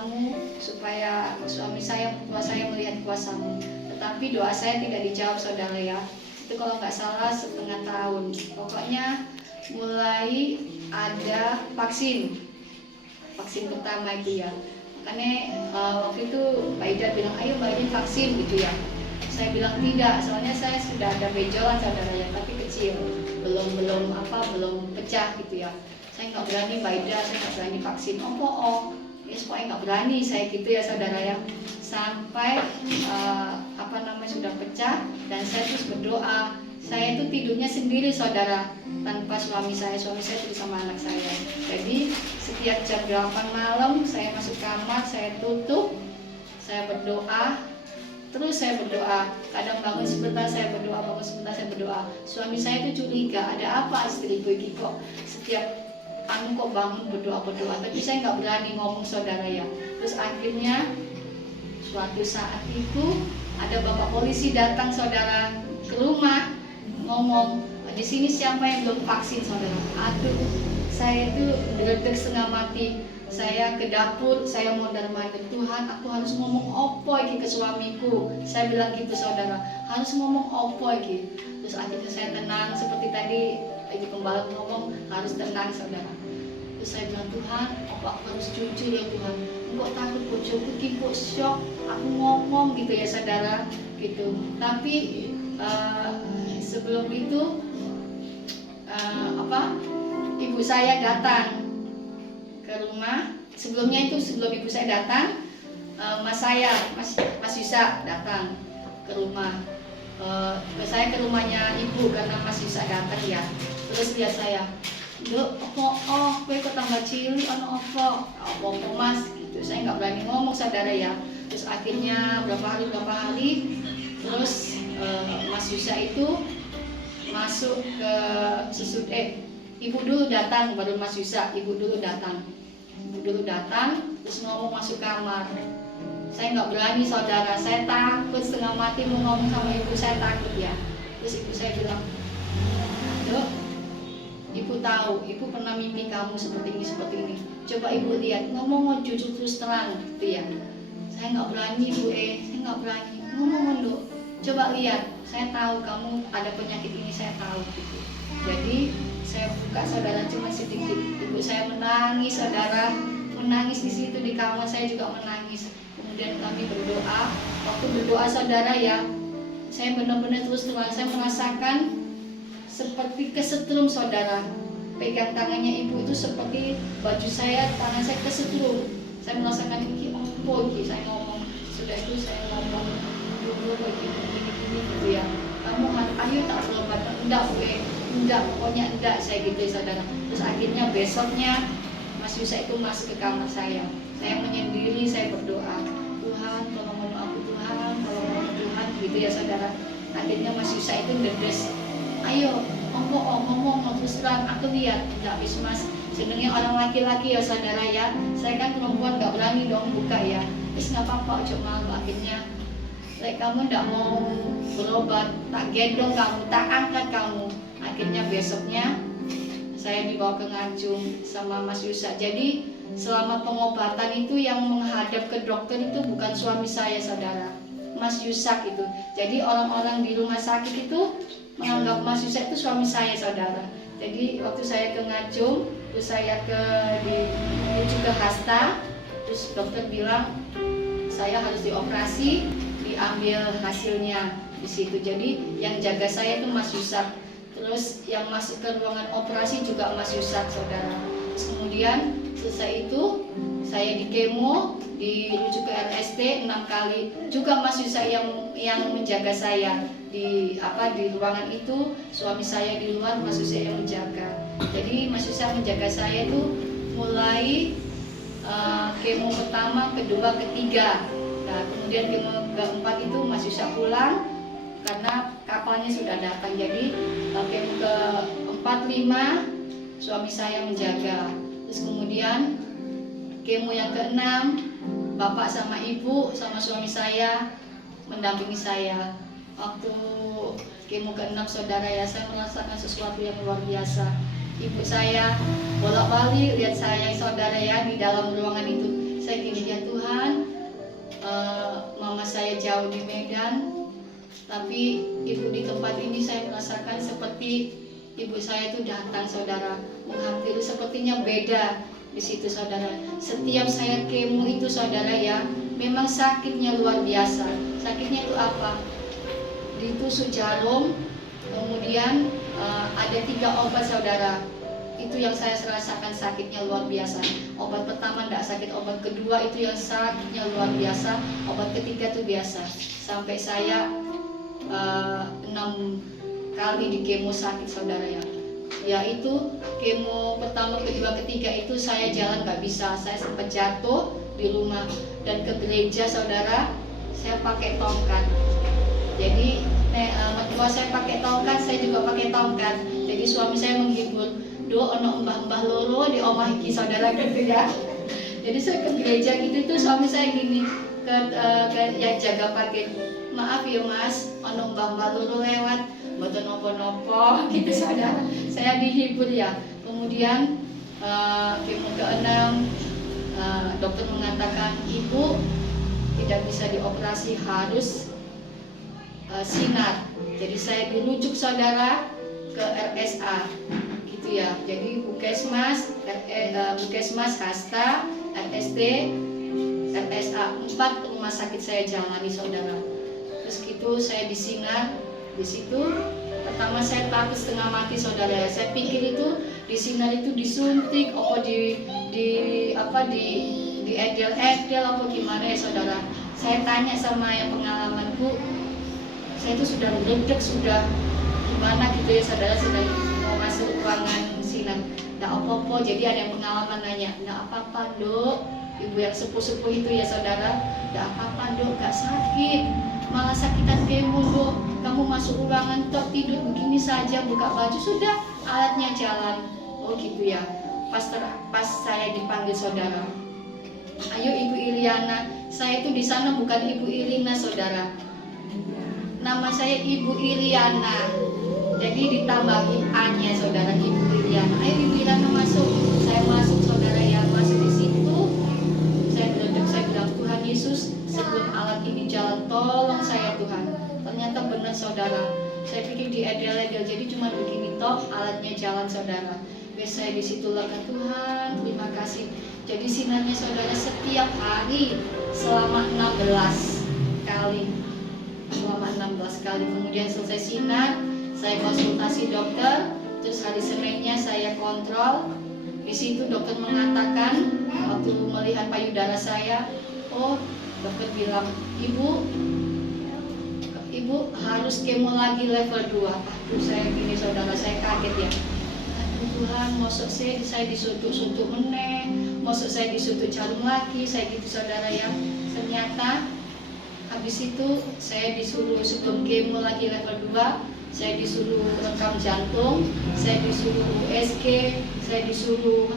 kuasamu, supaya suami saya, mertua saya melihat kuasamu. Tetapi doa saya tidak dijawab saudara ya. Itu kalau nggak salah 1,5 tahun. Pokoknya mulai ada vaksin pertama itu ya. Makanya waktu itu Mbak Ida bilang, ayo Mbak Ida vaksin gitu ya. Saya bilang tidak, soalnya saya sudah ada benjolan saudara ya, tapi kecil, belum pecah gitu ya. Saya nggak berani Mbak Ida, saya nggak berani vaksin. Ya supaya nggak berani saya gitu ya saudara ya. Sampai sudah pecah dan saya terus berdoa. Saya itu tidurnya sendiri saudara, tanpa suami saya tidur sama anak saya. Jadi setiap jam 8 malam saya masuk kamar, saya tutup, saya berdoa. Terus saya berdoa, kadang bangun sebentar saya berdoa, bangun sebentar saya berdoa. Suami saya itu curiga, ada apa istriku ini kok setiap kok bangun berdoa. Tapi saya nggak berani ngomong saudara ya. Terus akhirnya suatu saat itu ada bapak polisi datang saudara ke rumah, ngomong, di sini siapa yang belum vaksin saudara? Aduh, saya itu bener-bener setengah mati. Saya ke dapur, saya mau darmander, Tuhan aku harus ngomong opo iki ke suamiku. Saya bilang gitu saudara, harus ngomong opo iki. Terus akhirnya saya tenang, seperti tadi Ibu Pembalap ngomong, harus tenang saudara. Terus saya bilang, Tuhan, opo aku harus jujur ya Tuhan. Kok takut bojoku ki kok syok, aku ngomong gitu ya saudara, gitu. Tapi sebelum itu ibu saya datang ke rumah. Sebelum ibu saya datang, Mas Yusa datang ke rumah. Saya ke rumahnya ibu karena Mas Yusa datang ya. Terus lihat saya, Duk, kowe kok tambah cilik ono apa Mas gitu. Saya nggak berani ngomong saudara ya. Terus akhirnya berapa hari terus Mas Yusa itu masuk ke ibu dulu datang, baru Mas Yusa. Ibu dulu datang terus ngomong masuk kamar. Saya nggak berani saudara, saya takut setengah mati mau ngomong sama ibu, saya takut ya. Terus ibu saya bilang, Dok, ibu tahu, ibu pernah mimpi kamu seperti ini. Coba ibu lihat, ngomong jujur terus terang gitu ya. Saya nggak berani ibu, saya nggak berani ngomong Dok. Coba lihat, saya tahu kamu ada penyakit ini, saya tahu gitu. Jadi saya buka saudara cuma sedikit. Ibu saya menangis saudara, menangis di situ di kamar, saya juga menangis. Kemudian kami berdoa. Waktu berdoa saudara ya, saya benar-benar terus terang, saya merasakan seperti kesetrum saudara. Pegang tangannya ibu itu seperti baju saya, tangan saya kesetrum. Saya merasakan ini saya ngomong. Sudah itu saya ngomong dulu begini gitu ya. Kamu ayo tak berobat, enggak, pokoknya enggak, saya gitu ya saudara. Terus akhirnya besoknya Mas Yusa itu masuk ke kamar saya menyendiri, saya berdoa, Tuhan tolong aku Tuhan, gitu ya saudara. Akhirnya Mas Yusa itu dedes, ayo ngomong terus terang, aku lihat enggak bis Mas. Sebenarnya orang laki-laki ya saudara ya, saya kan perempuan nggak berani dong buka ya. Terus nggak apa-apa, cuma akhirnya kamu tidak mau berobat, tak gendong kamu, tak angkat kamu. Akhirnya besoknya saya dibawa ke Ngajum sama Mas Yusa. Jadi selama pengobatan itu yang menghadap ke dokter itu bukan suami saya saudara, Mas Yusak itu. Jadi orang-orang di rumah sakit itu menganggap Mas Yusak itu suami saya saudara. Jadi waktu saya ke Ngajum, terus saya dirujuk ke Hasta, terus dokter bilang saya harus dioperasi, diambil hasilnya di situ. Jadi yang jaga saya itu Mas Yusak. Terus yang masuk ke ruangan operasi juga Mas Yusak saudara. Terus kemudian selesai itu saya di kemo, dirujuk ke RST 6 kali. Juga Mas Yusak yang menjaga saya di ruangan itu. Suami saya di luar, Mas Yusak yang menjaga. Jadi Mas Yusak menjaga saya itu mulai kemo pertama, kedua, ketiga. Nah, kemudian kemo keempat itu Mas Yusak pulang karena kapalnya sudah datang. Jadi kemo keempat, 5 suami saya menjaga. Terus kemudian kemo yang ke-6 bapak sama ibu sama suami saya mendampingi saya. Waktu kemo ke-6 saudara ya, saya merasakan sesuatu yang luar biasa. Ibu saya bolak-balik lihat saya saudara ya di dalam ruangan itu. Saya gini, ya Tuhan, saya jauh di Medan, tapi ibu di tempat ini saya merasakan seperti ibu saya itu datang saudara, menghampiri, sepertinya beda di situ saudara. Setiap saya kemo itu saudara ya, memang sakitnya luar biasa. Sakitnya itu apa? Ditusuk jarum, kemudian ada 3 obat saudara. Itu yang saya rasakan sakitnya luar biasa. Obat pertama tidak sakit, obat kedua itu yang sakitnya luar biasa, obat ketiga itu biasa. Sampai saya 6 kali di kemo sakit saudara ya. Yaitu kemo pertama, kedua, ketiga itu saya jalan nggak bisa, saya sempat jatuh di rumah. Dan ke gereja saudara, saya pakai tongkat. Jadi mertua saya pakai tongkat, saya juga pakai tongkat. Jadi suami saya menghibur, do ono mbah-mbah loro di omah iki saudara gitu ya. Jadi saya ke gereja gitu tuh suami saya gini ke yang jaga parkir, maaf ya mas, ono mbah-mbah loro lewat, mboten nopo-nopo gitu saudara. Saya dihibur ya. Kemudian kemo ke-6, dokter mengatakan ibu tidak bisa dioperasi, harus sinar. Jadi saya dirujuk saudara ke RSA gitu ya. Jadi Puskesmas, Puskesmas Hasta, RST, RSA, 4 rumah sakit saya jalani saudara. Terus gitu saya disinar. Di situ pertama saya takut setengah mati saudara. Saya pikir itu disinar itu disuntik apa di edel-edel apa gimana ya saudara. Saya tanya sama yang pengalamanku, saya itu sudah meledak, sudah gimana gitu ya saudara, sudah mau masuk ruangan sinar, nggak apa-apa. Jadi ada yang pengalaman nanya, nggak apa-apa dok, ibu yang sepuh-sepuh itu ya saudara, nggak apa-apa dok, nggak sakit, malah sakitan kemo dok, kamu masuk ruangan tok, tidur begini saja, buka baju sudah alatnya jalan. Oh gitu ya. Pas saya dipanggil saudara, ayo Ibu Iliana, saya itu di sana bukan Ibu Irina saudara, nama saya Ibu Iliana, jadi ditambahi A-nya saudara, Ibu Iliana. Ayo Ibu Iliana masuk. Saya masuk saudara ya, masuk di situ. Saya berdoa, saya bilang Tuhan Yesus, sebelum alat ini jalan, tolong saya Tuhan. Ternyata benar saudara. Saya pikir di edel-edel, jadi cuma begini toh alatnya jalan saudara. Saya di situ lega, Tuhan terima kasih. Jadi sinarnya saudara setiap hari selama 16 kali. Selama 16 kali. Kemudian selesai sinar, saya konsultasi dokter. Terus hari Seninnya saya kontrol. Di situ dokter mengatakan waktu melihat payudara saya, oh dokter bilang, Ibu harus kemo lagi level 2. Aduh saya gini saudara, saya kaget ya. Aduh Tuhan, maksud saya disuntuk-suntuk meneh, maksud saya disuntuk jarum lagi, saya gitu saudara ya. Ternyata habis itu saya disuruh sebelum kemo lagi level 2, saya disuruh rekam jantung, saya disuruh USG, saya disuruh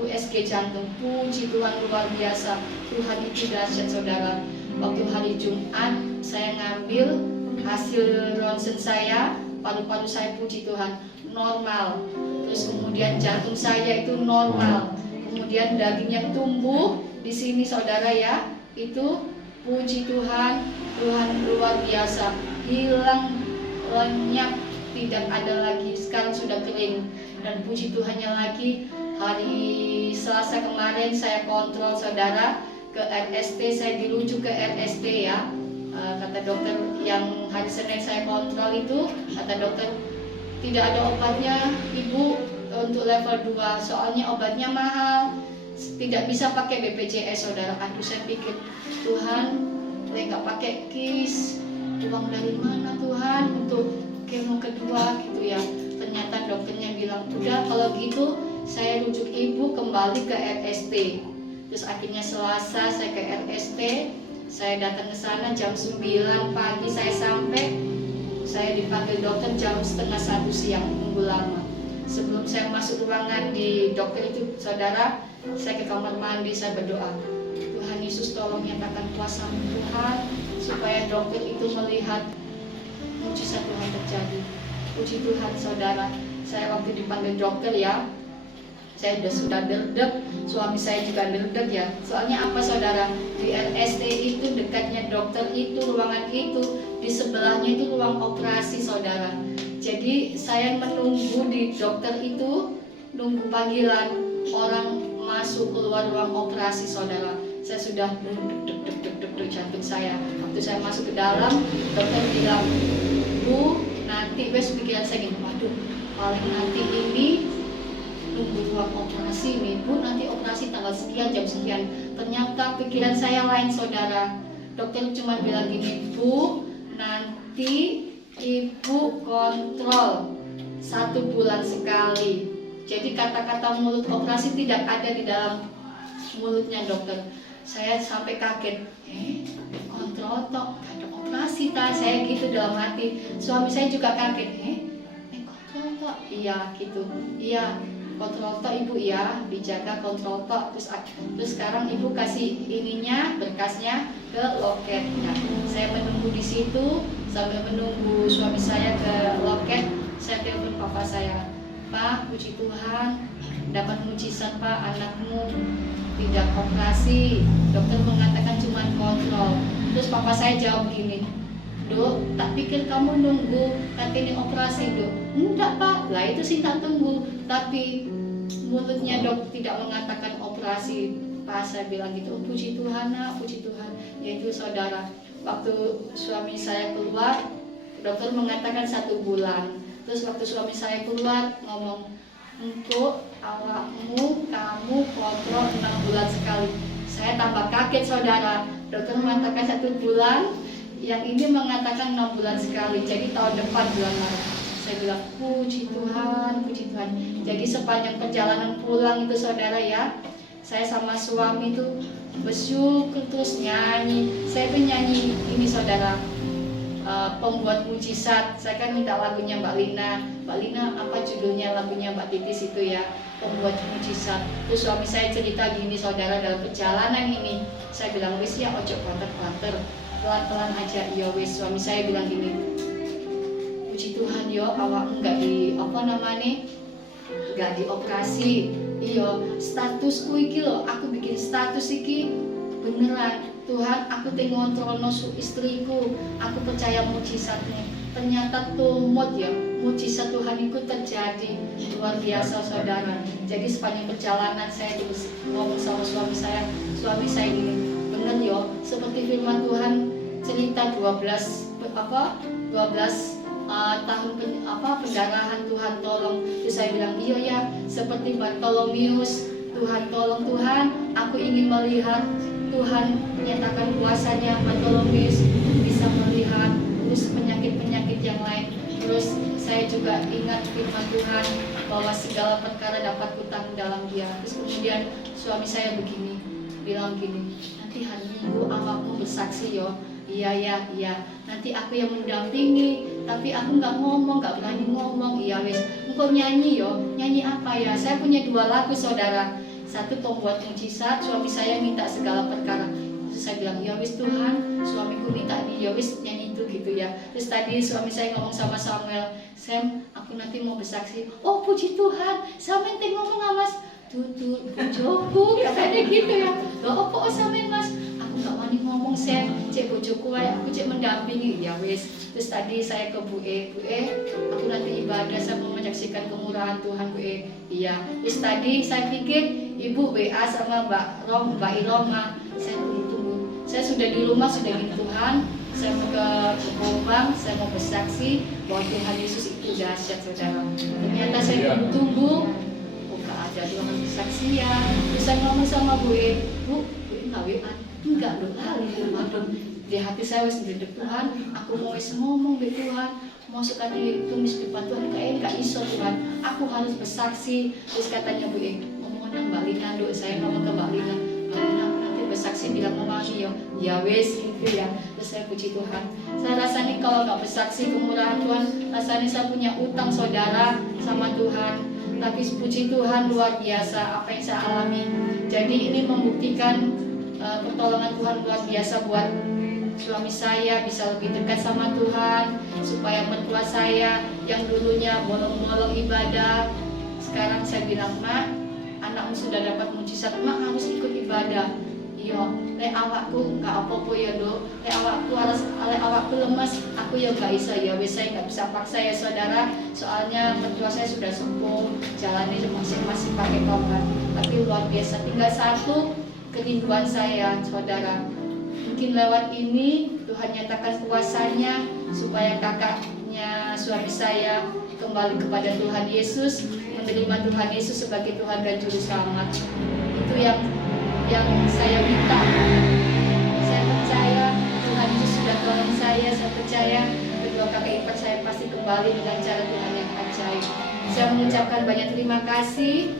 USG jantung. Puji Tuhan luar biasa, Tuhan itu dahsyat saudara. Waktu hari Jumat saya ngambil hasil ronsen saya, paru-paru saya puji Tuhan normal. Terus kemudian jantung saya itu normal. Kemudian dagingnya tumbuh di sini saudara ya. Itu puji Tuhan, Tuhan luar biasa. Hilang, lenyap, tidak ada lagi. Sekarang sudah kering. Dan puji Tuhannya lagi, hari Selasa kemarin saya kontrol saudara ke RST, saya dirujuk ke RST ya. Kata dokter yang hari Senin saya kontrol itu, kata dokter tidak ada obatnya ibu untuk level 2, soalnya obatnya mahal, tidak bisa pakai BPJS saudara. Aduh saya pikir Tuhan, saya nggak pakai KIS, uang dari mana Tuhan untuk kemo kedua gitu ya. Ternyata dokternya bilang udah kalau gitu saya rujuk ibu kembali ke RST. Terus akhirnya Selasa saya ke RST, saya datang ke sana jam 9 pagi saya sampai, saya dipanggil dokter jam setengah 1 siang, nunggu lama. Sebelum saya masuk ruangan di dokter itu saudara, saya ke kamar mandi, saya berdoa, Tuhan Yesus tolong nyatakan kuasa Tuhan supaya dokter itu melihat mujizat Tuhan terjadi. Puji Tuhan saudara, saya waktu dipanggil dokter ya, Saya sudah derdek, suami saya juga derdek ya. Soalnya apa saudara? Di RST itu dekatnya dokter itu, ruangan itu, di sebelahnya itu ruang operasi saudara. Jadi saya menunggu di dokter itu, nunggu panggilan orang masuk keluar ruang operasi saudara. Saya sudah deg jantung saya. Waktu saya masuk ke dalam, dokter bilang, Bu, nanti pikiran saya gini, waduh, paling nanti ini nunggu ruang operasi nih, Bu, nanti operasi tanggal sekian, jam sekian. Ternyata pikiran saya lain saudara. Dokter cuma bilang gini, Bu, nanti Ibu kontrol 1 bulan sekali. Jadi kata-kata mulut operasi tidak ada di dalam mulutnya dokter. Saya sampai kaget, kontrol tok, ada operasi tak? Saya gitu dalam hati. Suami saya juga kaget, kontrol tok, iya gitu, iya. Kontrol tok Ibu ya, dijaga kontrol tok. Terus sekarang Ibu kasih ininya, berkasnya ke loket. Nah, saya menunggu di situ sambil menunggu suami saya ke loket. Saya telepon papa saya, Pak, puji Tuhan, dapat mujizat Pak, anakmu tidak operasi. Dokter mengatakan cuma kontrol. Terus papa saya jawab gini, Dok, tak pikir kamu nunggu katanya operasi, Dok. Enggak Pak, lah itu sih tak tunggu. Tapi mulutnya dok tidak mengatakan operasi. Pas saya bilang gitu, puji Tuhan nak, puji Tuhan. Yaitu saudara, waktu suami saya keluar, dokter mengatakan 1 bulan. Terus waktu suami saya keluar ngomong, untuk awakmu kamu kontrol 6 bulan sekali. Saya tambah kaget saudara. Dokter mengatakan 1 bulan, yang ini mengatakan 6 bulan sekali. Jadi tahun depan bulan Maret. Saya bilang puji Tuhan, puji Tuhan. Jadi sepanjang perjalanan pulang itu saudara ya, saya sama suami itu bersyukur terus nyanyi. Saya tuh nyanyi ini saudara, pembuat mujizat. Saya kan minta lagunya Mbak Lina. Mbak Lina apa judulnya lagunya Mbak Titis itu ya, pembuat mujizat. Terus suami saya cerita gini saudara, dalam perjalanan ini saya bilang wis ya ojo kwanter-kwanter, pelan-pelan aja ya wis. Suami saya bilang gini, puji Tuhan yo awak enggak di apa namanya, enggak dioperasi. Iyo statusku iki lo, aku bikin status iki beneran Tuhan, aku ngontrol nosu istriku, aku percaya mujizatnya. Ternyata tumut ya, mujizat Tuhan itu terjadi luar biasa saudara. Jadi sepanjang perjalanan saya terus ngomong sama suami saya ini bener yo, seperti firman Tuhan cerita 12 tahun pendarahan Tuhan tolong. Terus saya bilang iya ya, seperti Bartolomeus, Tuhan tolong Tuhan, aku ingin melihat Tuhan menyatakan kuasanya. Bartolomeus bisa melihat, terus penyakit-penyakit yang lain. Terus saya juga ingat firman Tuhan bahwa segala perkara dapat kutanggung dalam Dia. Terus kemudian suami saya bilang gini, nanti hari Minggu awakmu bersaksi yo. Iya, nanti aku yang mendampingi, tapi aku nggak berani ngomong. Iya wes, engkau nyanyi yo, nyanyi apa ya? Saya punya 2 lagu saudara, 1 pembuat mujizat, suami saya minta segala perkara. Terus saya bilang, ya wes Tuhan, suamiku minta nih, ya wes nyanyi itu gitu ya. Terus tadi suami saya ngomong sama Samuel, Sam, aku nanti mau bersaksi. Oh puji Tuhan, Samuel ngomong nggak mas? Tutu, bojoku, katanya gitu ya. Loh, apa Samuel mas? Nggak wani ngomong Sam, cek bojoku aku cek mendampingi. Ya wis. Terus tadi saya ke Bu E, aku nanti ibadah, saya mau menyaksikan kemurahan Tuhan Bu E. Iya. Terus tadi saya pikir Ibu WA sama Mbak Iroma. Saya tunggu. Saya sudah di rumah, sudah gini Tuhan, saya mau ke Jombang, saya mau bersaksi bahwa Tuhan Yesus itu dahsyat saudara. Ternyata saya tunggu, nggak ada doang kesaksian. Terus saya ngomong sama Bu E nggak WA. Enggak dong, di hati saya wis ndedek Tuhan, aku mau wis ngomong be Tuhan, mau suka ditulis di depan Tuhan, kayak enggak iso Tuhan, aku harus bersaksi. Terus katanya Bu ngomong nang Mbak Lina, saya ngomong ke Mbak Lina nanti bersaksi bilang memangi ya wes gitu ya. Terus saya puji Tuhan, saya rasanya kalau nggak bersaksi kemurahan Tuhan, rasanya saya punya utang saudara sama Tuhan. Tapi puji Tuhan luar biasa apa yang saya alami. Jadi ini membuktikan pertolongan Tuhan luar biasa buat suami saya bisa lebih dekat sama Tuhan, supaya mertua saya yang dulunya bolong-bolong ibadah, sekarang saya bilang, Mak, anakmu sudah dapat mujizat, mak harus ikut ibadah. Iya, lek awakku gak apa-apa ya dok, lek awakku lemes, aku ya gak bisa ya, saya gak bisa paksa ya saudara, soalnya mertua saya sudah sepuh, jalannya masih pakai tongkat. Tapi luar biasa, tinggal satu kerinduan saya saudara, mungkin lewat ini Tuhan nyatakan kuasanya supaya kakaknya suami saya kembali kepada Tuhan Yesus, menerima Tuhan Yesus sebagai Tuhan dan Juru Selamat. Itu yang saya minta. Saya percaya Tuhan Yesus sudah tolong saya percaya kedua kakak ipar saya pasti kembali dengan cara Tuhan yang ajaib. Saya mengucapkan banyak terima kasih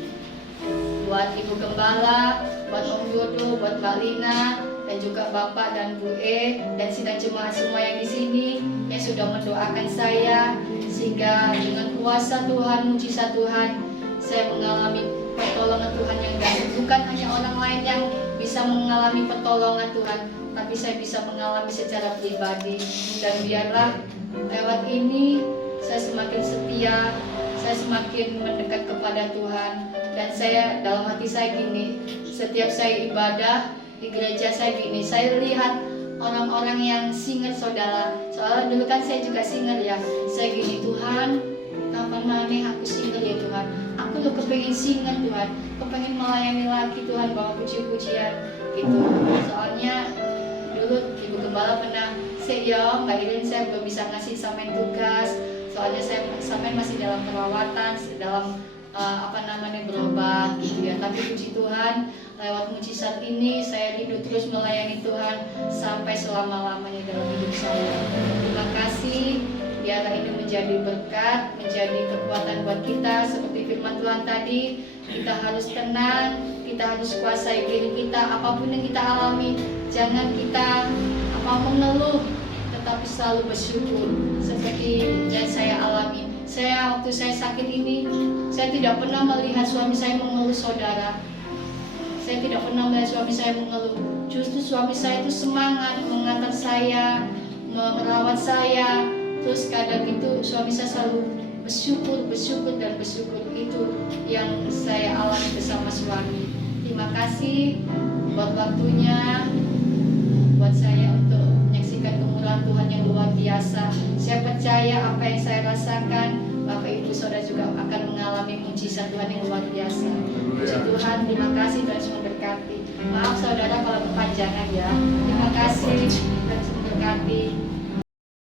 buat Ibu Gembala, buat Om Yodo, buat Mbak Lina, dan juga Bapak dan Bu E, dan sidang jemaat semua yang di sini yang sudah mendoakan saya, sehingga dengan kuasa Tuhan, mujizat Tuhan, saya mengalami pertolongan Tuhan yang dahsyat. Bukan hanya orang lain yang bisa mengalami pertolongan Tuhan, tapi saya bisa mengalami secara pribadi. Dan biarlah lewat ini saya semakin setia, saya semakin mendekat kepada Tuhan. Dan saya dalam hati saya gini, setiap saya ibadah di gereja saya gini, saya lihat orang-orang yang singer saudara. Soalnya dulu kan saya juga singer ya. Saya gini, Tuhan, kapan maneh aku singer ya Tuhan. Aku tuh kepengen singer Tuhan, kepengen melayani lagi Tuhan, bawa puji-pujian gitu. Soalnya dulu Ibu Gembala pernah saya Mbak Irin, saya belum bisa ngasih samen tugas. Soalnya saya samen masih dalam perawatan, dalam berobat gitu ya. Tapi puji Tuhan, lewat mujizat ini saya rindu terus melayani Tuhan sampai selama-lamanya dalam hidup saya. Terima kasih. Biarlah ini menjadi berkat, menjadi kekuatan buat kita. Seperti firman Tuhan tadi, kita harus tenang, kita harus kuasai diri kita. Apapun yang kita alami, jangan kita mengeluh, tetapi selalu bersyukur. Seperti yang saya alami, waktu saya sakit ini, saya tidak pernah melihat suami saya mengeluh saudara. Saya tidak pernah melihat suami saya mengeluh. Justru suami saya itu semangat mengantar saya, merawat saya. Terus kadang itu suami saya selalu bersyukur. Itu yang saya alami bersama suami. Terima kasih buat waktunya, buat saya untuk menyaksikan kemurahan Tuhan yang luar biasa. Saya percaya apa yang saya rasakan, Bapak Ibu Saudara juga akan mengalami mujizat Tuhan yang luar biasa. Puji Tuhan, terima kasih dan semua berkati. Maaf saudara kalau kepanjangan ya. Terima kasih dan semua berkati.